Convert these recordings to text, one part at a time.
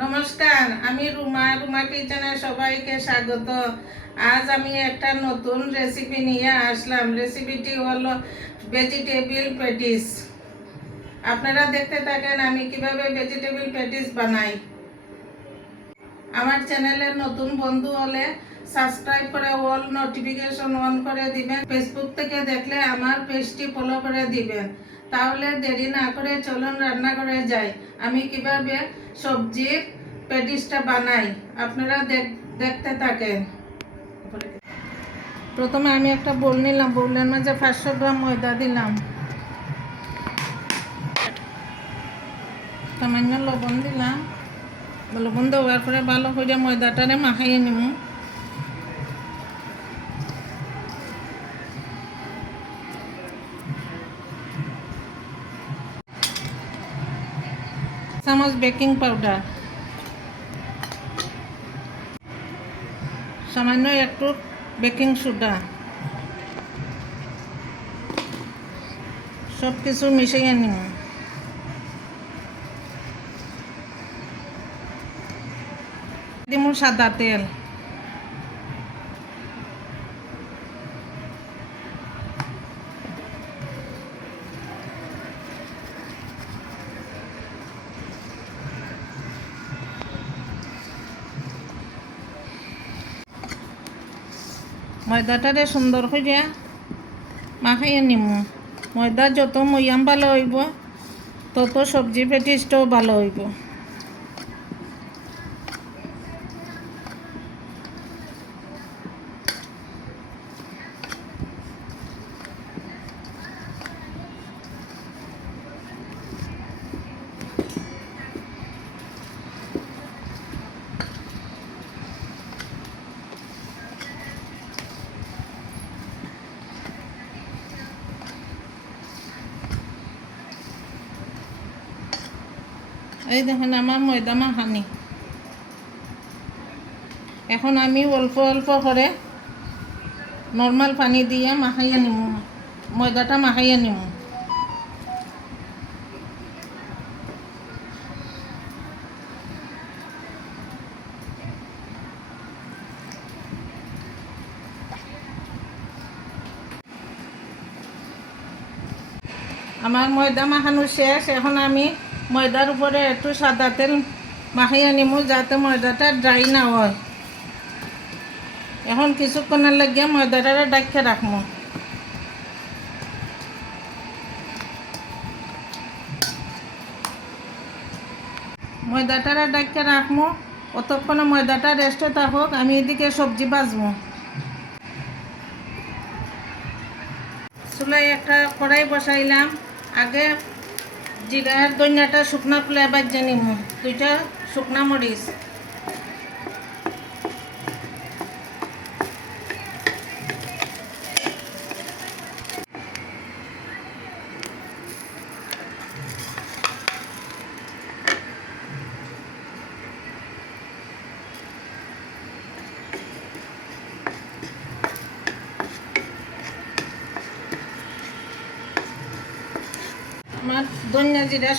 নমস্কার, আমি রুমা কিচেনে সবাইকে স্বাগত। আজ আমি একটা নতুন রেসিপি নিয়ে আসলাম। রেসিপিটি হলো ভেজিটেবিল প্যাটিস। আপনারা দেখতে থাকেন আমি কিভাবে ভেজিটেবিল প্যাটিস বানাই। আমার চ্যানেলের নতুন বন্ধু হলে সাবস্ক্রাইব করে অল নোটিফিকেশন অন করে দিবেন। ফেসবুক থেকে দেখলে আমার পেজটি ফলো করে দিবেন। তাহলে দেরি না করে চলুন রান্না করে যাই। আমি কিভাবে সবজির প্যাটিসটা বানাই আপনারা দেখতে থাকেন। প্রথমে আমি একটা বোল নিলাম, বোলের মাঝে 500 গ্রাম ময়দা দিলাম, সামান্য লবণ দিলাম। লবণ দেওয়ার পরে ভালো করে ময়দাটারে মাখাইয়ে নিব। চামচ বেকিং পাউডার, সামান্য একটু বেকিং সোডা, সব কিছু মিশিয়ে নিব। দিব সাদা তেল, ময়দাটারে সুন্দর করে মাখাইয়ে নিব। ময়দা যত ময়াম ভালো হইব তত সবজি প্যাটিসটাও ভালো হইব। এই দেখেন আমার ময়দা মাখানি। এখন আমি অল্প অল্প করে নর্মাল পানি দিয়ে মাখাইয়া নিব, ময়দাটা মাখাইয়া নিব। আমার ময়দা মাখানো শেষ। এখন আমি ময়দার উপরে একটু সাদা তেল মাখাইয়া নিব যাতে ময়দাটা ড্রাই না হয়। এখন কিছুক্ষণের লাগিয়ে ময়দাটা ডাইকে রাখবো। ময়দাটা ডাইকে রাখবো, অতক্ষণে ময়দাটা রেস্টে থাকুক, আমি এদিকে সবজি ভাজবো। চুলায় একটা কড়াই বসাইলাম। আগে জিরার ধনিয়াটা শুকনা ফুলে বাজে নিব, 2টা শুকনা মরিচ, আমার ধনিয়া জিরা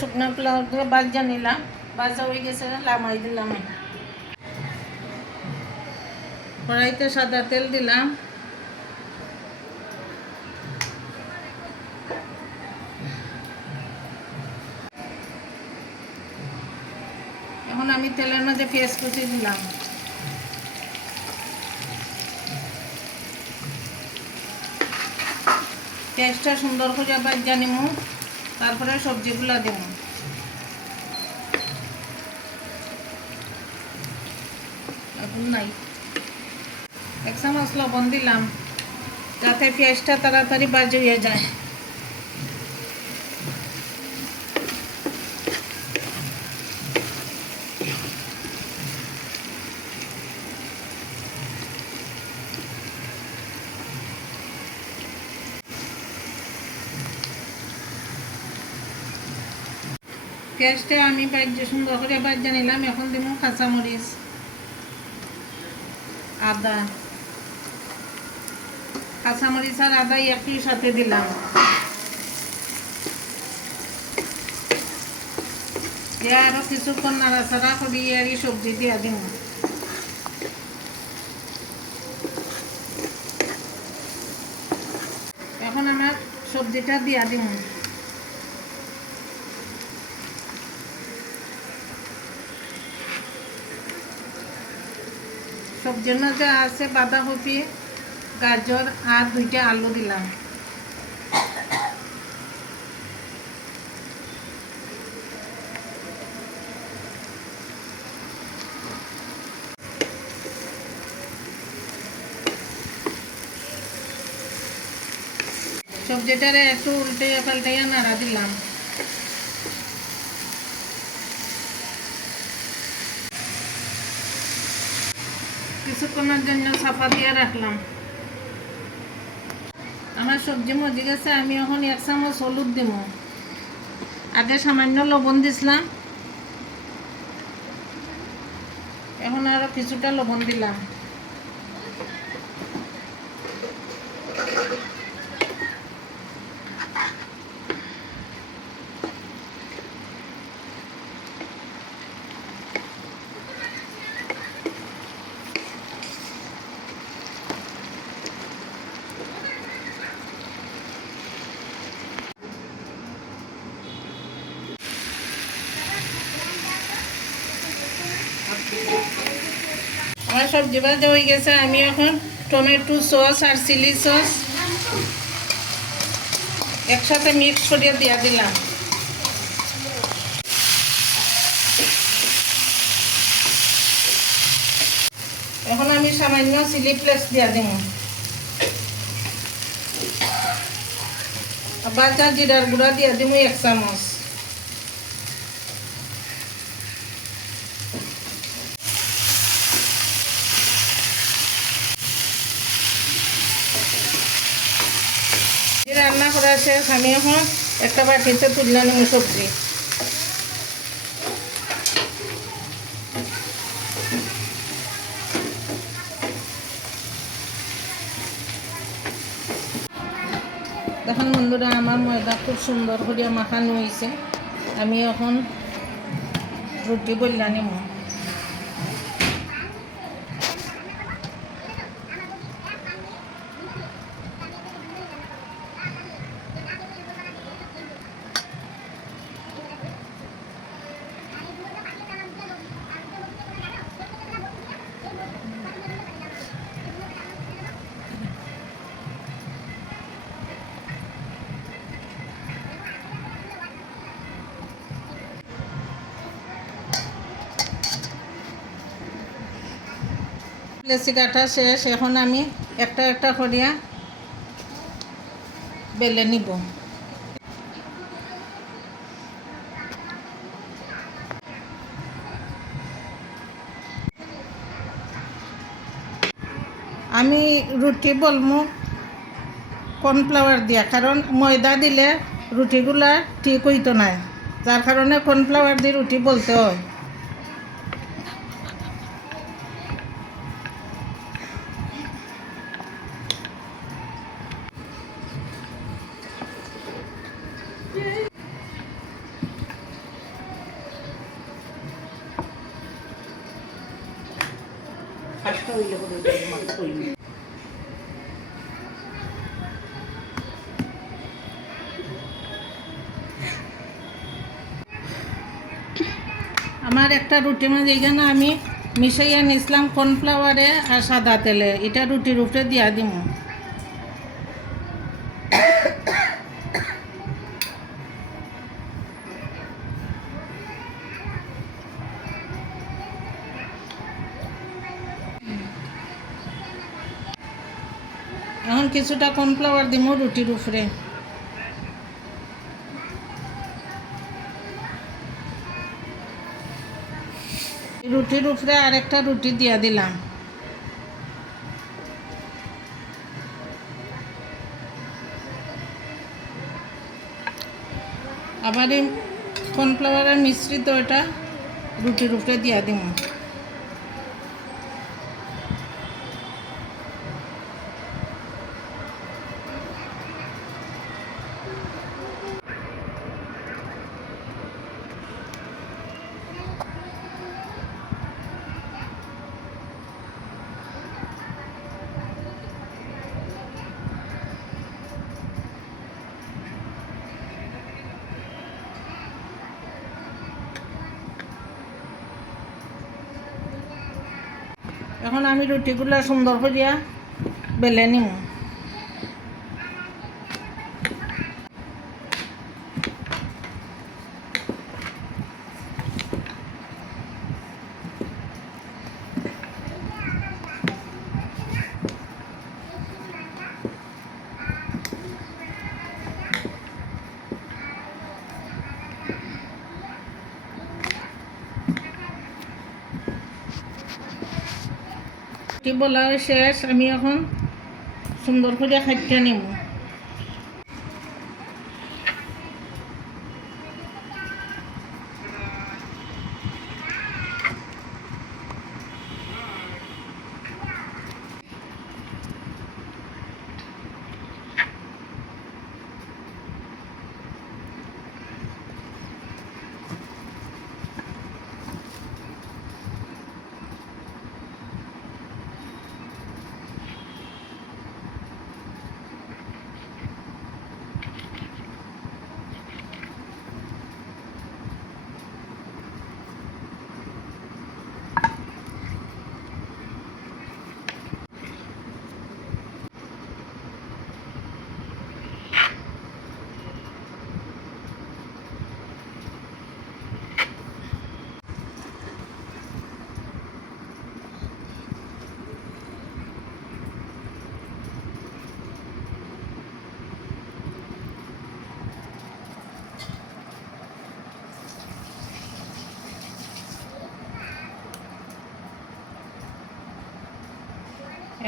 শুকনা পোলাও দিয়ে বাজা নিলাম। বাজা হয়ে গেছে, লামাই দিলাম। কড়াইতে সাদা তেল দিলাম। এখন আমি তেলের মধ্যে পেঁয়াজ কুচি দিলাম। পেঁয়াজটা সুন্দর করে বাজা নিব, তারপরে সবজিগুলা দেব। এখন নাই 1 চামচ লবণ দিলাম যাতে পেঁয়াজটা তাড়াতাড়ি বাজে হয়ে যায়। পেঁয়াজটা আমি সুন্দর করে বাজা নিলাম। এখন দিব কাঁচামরিচ, আদা, কাঁচামরিচ আর আদা একই সাথে দিলাম। দিয়া আরও কিছুক্ষণ নাড়াচাড়া করি আর এই সবজি দিয়া দিম। এখন আমার সবজিটা দিয়া দিম। সবজির মধ্যে আছে বাঁধাকপি, গাজর আর 2টা আলু দিলাম। সবজিটারে একটু উল্টাইয়া পাল্টাইয়া নাড়া দিলাম। কিছুক্ষণের জন্য চাপা দিয়ে রাখলাম। আমার সবজি মজে গেছে, আমি এখন 1 চামচ হলুদ দিব। আগে সামান্য লবণ দিছিলাম, এখন আরও কিছুটা লবণ দিলাম। আমার সবজি ভাজা হয়ে গেছে, আমি এখন টমেটো সস আর চিলি সস একসাথে মিক্স করে দিয়া দিলাম। এখন আমি সামান্য চিলি ফ্লেক্স দিয়া দিব। বাটা জিরার গুঁড়া দিয়া দিব 1 চামচ। রান্না করা শেষ, আমি এখন একটা বাটিতে তুলে নিব সবজি। দেখুন বন্ধুরা, আমার ময়দা খুব সুন্দর করে মাখানো হয়েছে। আমি এখন রুটি বললা নিব। লেচি কাটা শেষ, এখন আমি একটা একটা করিয়া বেলে নিব। আমি রুটি বলবো কর্নফ্লাওয়ার দিয়া, কারণ ময়দা দিলে রুটিগুলা ঠিক হইতো না, যার কারণে কর্নফ্লাওয়ার দিয়ে রুটি বলতে হয়। আমার একটা রুটি মাঝে এখানে আমি মিশাইয়া নিয়েছিলাম কর্নফ্লাওয়ারে আর সাদা তেলে, এটা রুটির উপরে দিয়া দিব। এখন কিছুটা কর্নফ্লাওয়ার দিব রুটির উপরে। রুটির উপরে আরেকটা রুটি দিয়া দিলাম। আবার এই কর্নফ্লাওয়ারের মিশ্রিত এটা রুটির উপরে দিয়া দিব। এখন আমি রুটিগুলো সুন্দর করিয়া বেলে নিব। রুটি বলা শেষ, আমি এখন সুন্দর করে খাইতে নিব।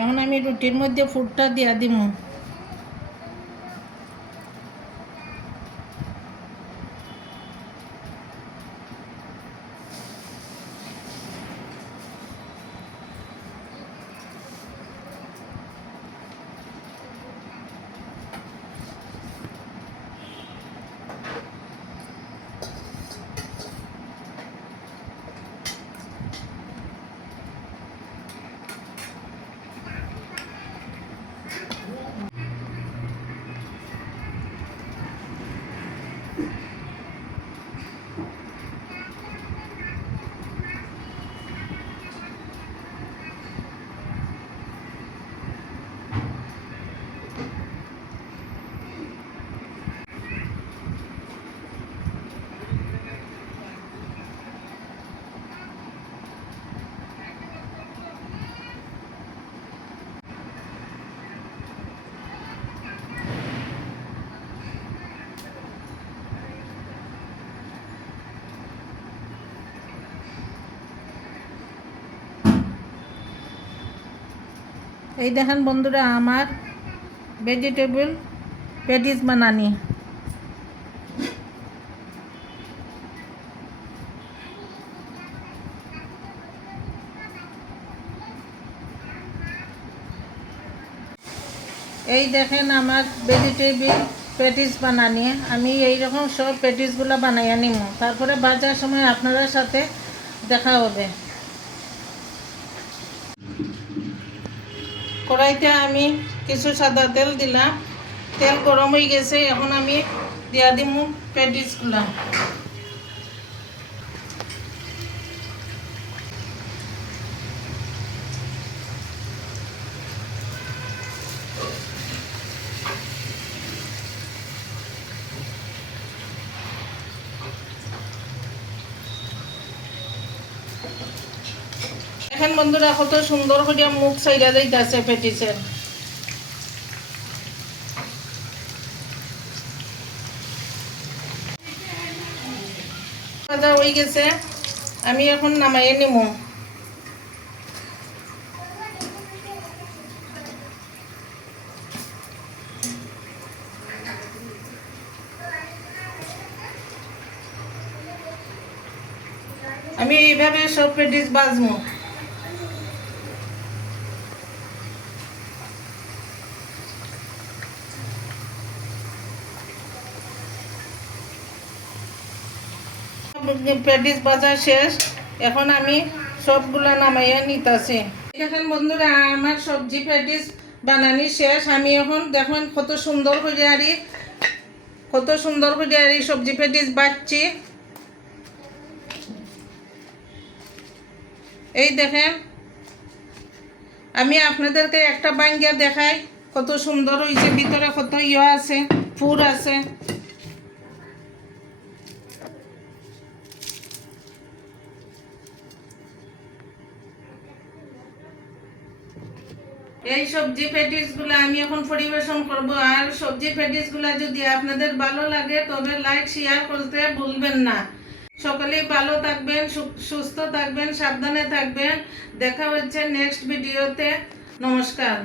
এখন আমি রুটির মধ্যে ফুটটা দিয়া দিব। এই দেখেন বন্ধুরা, আমার ভেজিটেবল প্যাটিস বানানি। এই দেখেন আমার ভেজিটেবল প্যাটিস বানানি। আমি এইরকম সব প্যাটিসগুলো বানাইয়া নিব, তারপরে বাজার সময় আপনাদের সাথে দেখা হবে। কড়াইতে আমি কিছু সাদা তেল দিলাম, তেল গরম হয়ে গেছে। এখন আমি দিয়া দিব প্যাটিসগুলা। এখন বন্ধুরা কত সুন্দর করে মুখ সাইডা যাইতেছে প্যাটিসের। ভাজা হয়ে গেছে, আমি এখন নামাইয়ে নিব। আমি এইভাবে সব প্যাটিস ভাজবো। প্যাটিস ভাজা শেষ, এখন আমি সবগুলা নামাইয়া নিতেছি। দেখেন বন্ধুরা, আমার সবজি প্যাটিস বানানি শেষ। আমি এখন দেখুন কত সুন্দর করে আর সবজি প্যাটিস বাচ্ছি। এই দেখেন আমি আপনাদেরকে একটা বাঙ্গিয়া দেখাই, কত সুন্দর হয়েছে, ভিতরে কত আছে, ফুর আছে। এই সবজি প্যাটিসগুলো আমি এখন পরিবেশন করব। আর সবজি প্যাটিসগুলো যদি আপনাদের ভালো লাগে তবে লাইক শেয়ার করতে ভুলবেন না। সকলেই ভালো থাকবেন, সুস্থ থাকবেন, সাবধানে থাকবেন। দেখা হচ্ছে নেক্সট ভিডিওতে। নমস্কার।